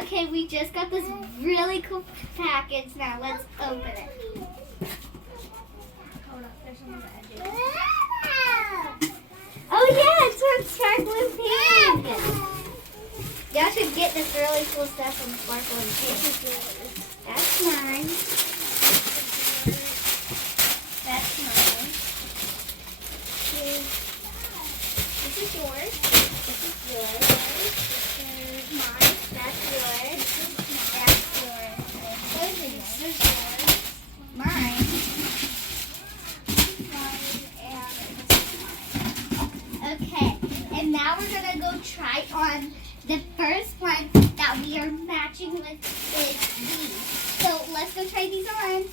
Okay, we just got this really cool package. Now let's open it. Hold up, there's some on the edges. Oh yeah, it's from Sparkle Pink. Y'all should get this really cool stuff from Sparkle Pink. That's mine. That's mine. This is yours. This is yours. This is mine. That's yours. That's yours. Those are This yours. is yours. Mine. Mine and this is mine. Okay, and now we're gonna go try on the first one that we are matching with is these. So let's go try these on.